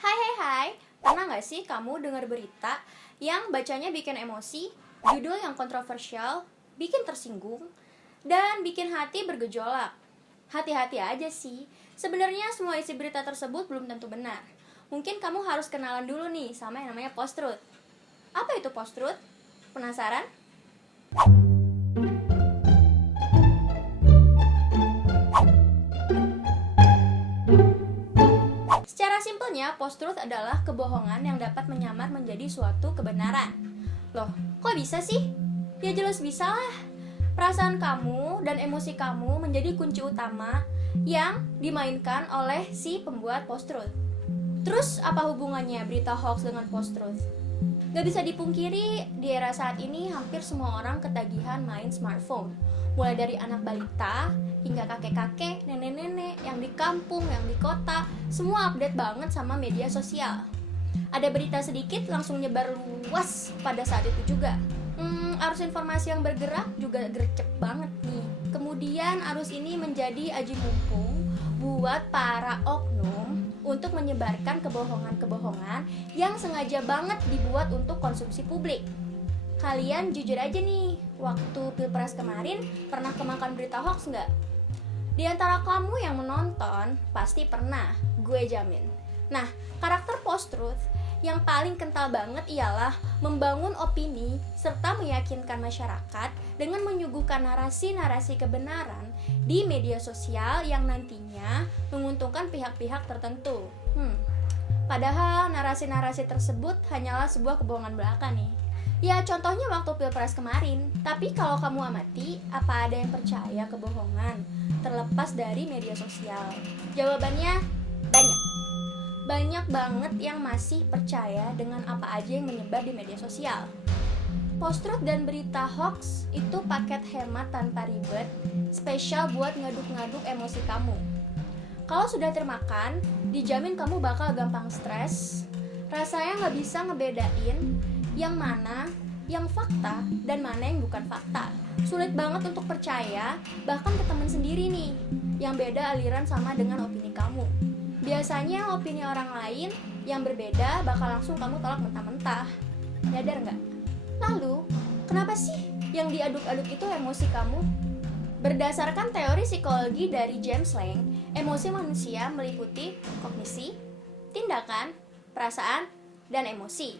Hai hai hai, pernah nggak sih kamu dengar berita yang bacanya bikin emosi, judul yang kontroversial, bikin tersinggung, dan bikin hati bergejolak? Hati-hati aja sih, sebenarnya semua isi berita tersebut belum tentu benar. Mungkin kamu harus kenalan dulu nih sama yang namanya post-truth. Apa itu post-truth? Penasaran? Secara simpelnya, post-truth adalah kebohongan yang dapat menyamar menjadi suatu kebenaran. Loh, kok bisa sih? Ya jelas bisa lah. Perasaan kamu dan emosi kamu menjadi kunci utama yang dimainkan oleh si pembuat post-truth. Terus apa hubungannya berita hoax dengan post-truth? Gak bisa dipungkiri, di era saat ini hampir semua orang ketagihan main smartphone. Mulai dari anak balita hingga kakek-kakek, nenek-nenek yang di kampung, yang di kota, semua update banget sama media sosial. Ada berita sedikit langsung nyebar luas pada saat itu juga. Arus informasi yang bergerak juga gercep banget nih. Kemudian arus ini menjadi aji mumpung buat para oknum untuk menyebarkan kebohongan-kebohongan yang sengaja banget dibuat untuk konsumsi publik. Kalian jujur aja nih, waktu Pilpres kemarin pernah kemakan berita hoax nggak? Di antara kamu yang menonton, pasti pernah, gue jamin. Nah, karakter post-truth yang paling kental banget ialah membangun opini serta meyakinkan masyarakat dengan menyuguhkan narasi-narasi kebenaran di media sosial yang nantinya menguntungkan pihak-pihak tertentu. Padahal narasi-narasi tersebut hanyalah sebuah kebohongan belaka nih. Ya contohnya waktu Pilpres kemarin. Tapi kalau kamu amati, apa ada yang percaya kebohongan terlepas dari media sosial? Jawabannya banyak. Banyak banget yang masih percaya dengan apa aja yang menyebar di media sosial. Post-truth dan berita hoax itu paket hemat tanpa ribet, spesial buat ngaduk-ngaduk emosi kamu. Kalau sudah termakan, dijamin kamu bakal gampang stres. Rasanya nggak bisa ngebedain yang mana yang fakta dan mana yang bukan fakta. Sulit banget untuk percaya, bahkan ke teman sendiri nih, yang beda aliran sama dengan opini kamu. Biasanya opini orang lain yang berbeda bakal langsung kamu tolak mentah-mentah. Nyadar nggak? Lalu, kenapa sih yang diaduk-aduk itu emosi kamu? Berdasarkan teori psikologi dari James Lang, emosi manusia meliputi kognisi, tindakan, perasaan, dan emosi.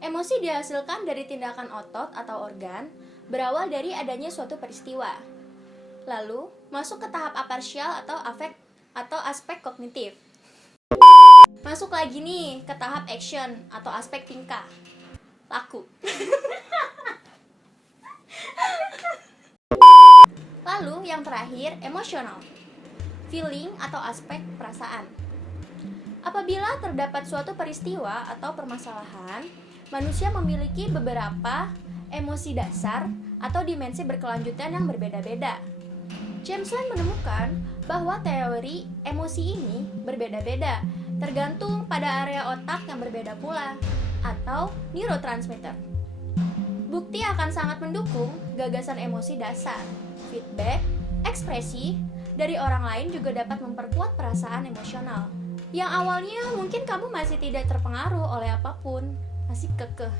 Emosi dihasilkan dari tindakan otot atau organ, berawal dari adanya suatu peristiwa. Lalu, masuk ke tahap aparsial atau afek atau aspek kognitif. Masuk lagi nih ke tahap action atau aspek tingkah laku. Lalu yang terakhir emosional, feeling atau aspek perasaan. Apabila terdapat suatu peristiwa atau permasalahan, manusia memiliki beberapa emosi dasar atau dimensi berkelanjutan yang berbeda-beda. James Lang menemukan bahwa teori emosi ini berbeda-beda, tergantung pada area otak yang berbeda pula, atau neurotransmitter. Bukti akan sangat mendukung gagasan emosi dasar. Feedback, ekspresi dari orang lain juga dapat memperkuat perasaan emosional. Yang awalnya mungkin kamu masih tidak terpengaruh oleh apapun, masih kekeh.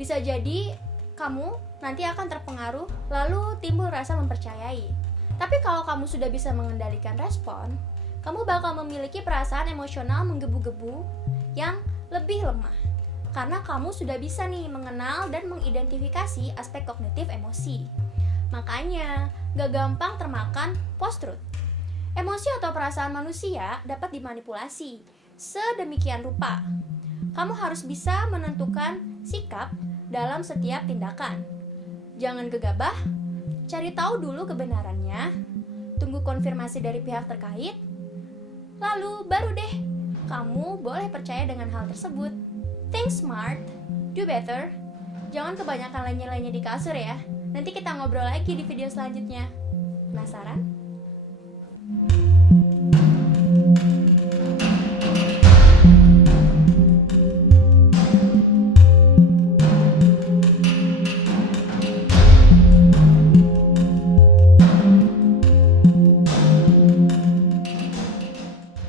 Bisa jadi kamu nanti akan terpengaruh, lalu timbul rasa mempercayai. Tapi kalau kamu sudah bisa mengendalikan respon, kamu bakal memiliki perasaan emosional menggebu-gebu yang lebih lemah. Karena kamu sudah bisa nih mengenal dan mengidentifikasi aspek kognitif emosi. Makanya, gak gampang termakan post-truth. Emosi atau perasaan manusia dapat dimanipulasi sedemikian rupa. Kamu harus bisa menentukan sikap dalam setiap tindakan. Jangan gegabah, cari tahu dulu kebenarannya, tunggu konfirmasi dari pihak terkait, lalu baru deh kamu boleh percaya dengan hal tersebut. Think smart, do better. Jangan kebanyakan lenye-lenye di kasur ya. Nanti kita ngobrol lagi di video selanjutnya. Penasaran?